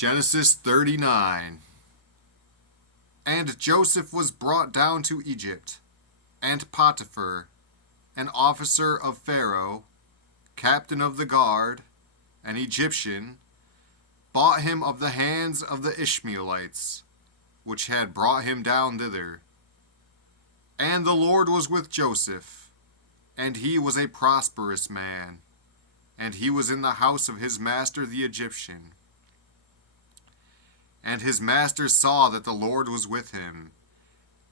Genesis 39. And Joseph was brought down to Egypt, and Potiphar, an officer of Pharaoh, captain of the guard, an Egyptian, bought him of the hands of the Ishmaelites, which had brought him down thither. And the Lord was with Joseph, and he was a prosperous man, and he was in the house of his master the Egyptian. And his master saw that the Lord was with him,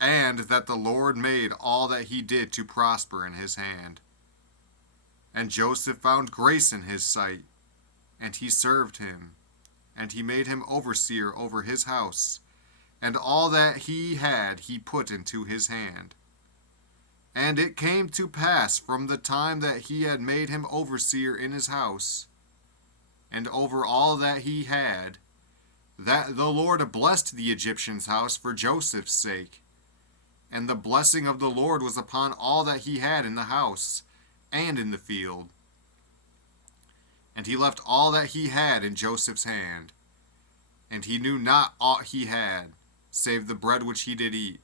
and that the Lord made all that he did to prosper in his hand. And Joseph found grace in his sight, and he served him, and he made him overseer over his house, and all that he had he put into his hand. And it came to pass from the time that he had made him overseer in his house, and over all that he had, that the Lord blessed the Egyptian's house for Joseph's sake. And the blessing of the Lord was upon all that he had in the house and in the field. And he left all that he had in Joseph's hand. And he knew not aught he had, save the bread which he did eat.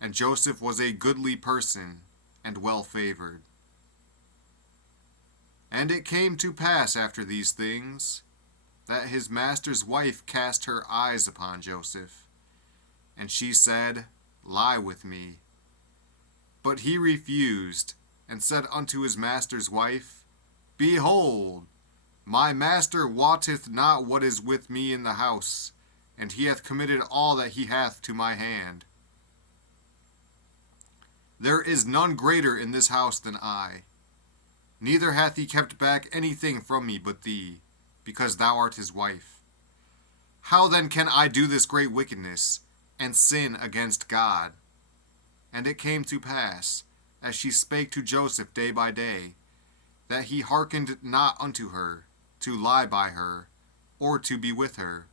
And Joseph was a goodly person, and well favored. And it came to pass after these things, that his master's wife cast her eyes upon Joseph, and she said, Lie with me. But he refused, and said unto his master's wife, Behold, my master wotteth not what is with me in the house, and he hath committed all that he hath to my hand. There is none greater in this house than I, neither hath he kept back anything from me but thee, because thou art his wife. How then can I do this great wickedness, and sin against God? And it came to pass, as she spake to Joseph day by day, that he hearkened not unto her, to lie by her, or to be with her.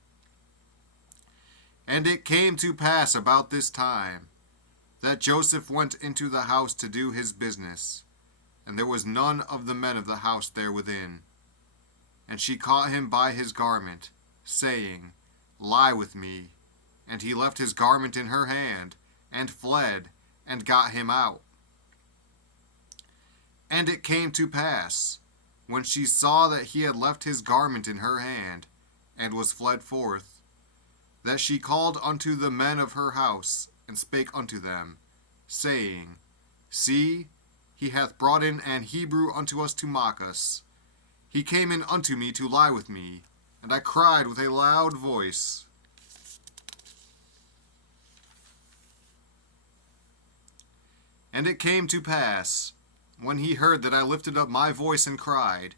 And it came to pass about this time, that Joseph went into the house to do his business, and there was none of the men of the house there within. And she caught him by his garment, saying, Lie with me. And he left his garment in her hand, and fled, and got him out. And it came to pass, when she saw that he had left his garment in her hand, and was fled forth, that she called unto the men of her house, and spake unto them, saying, See, he hath brought in an Hebrew unto us to mock us. He came in unto me to lie with me, and I cried with a loud voice. And it came to pass, when he heard that I lifted up my voice and cried,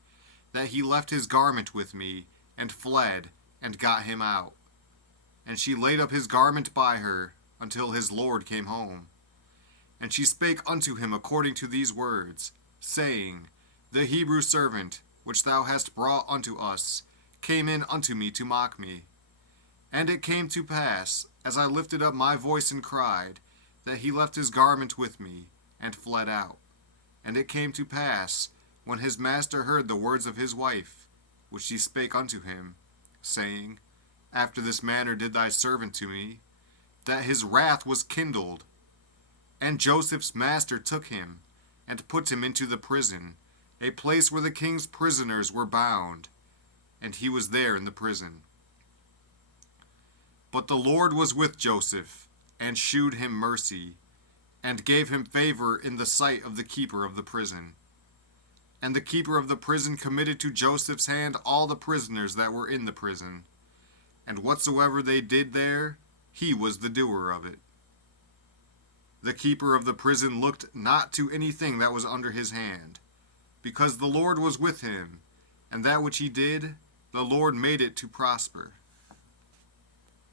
that he left his garment with me, and fled, and got him out. And she laid up his garment by her, until his Lord came home. And she spake unto him according to these words, saying, The Hebrew servant, which thou hast brought unto us, came in unto me to mock me. And it came to pass, as I lifted up my voice and cried, that he left his garment with me, and fled out. And it came to pass, when his master heard the words of his wife, which she spake unto him, saying, After this manner did thy servant to me, that his wrath was kindled. And Joseph's master took him, and put him into the prison, a place where the king's prisoners were bound, and he was there in the prison. But the Lord was with Joseph, and shewed him mercy, and gave him favor in the sight of the keeper of the prison. And the keeper of the prison committed to Joseph's hand all the prisoners that were in the prison, and whatsoever they did there, he was the doer of it. The keeper of the prison looked not to anything that was under his hand, because the Lord was with him, and that which he did, the Lord made it to prosper.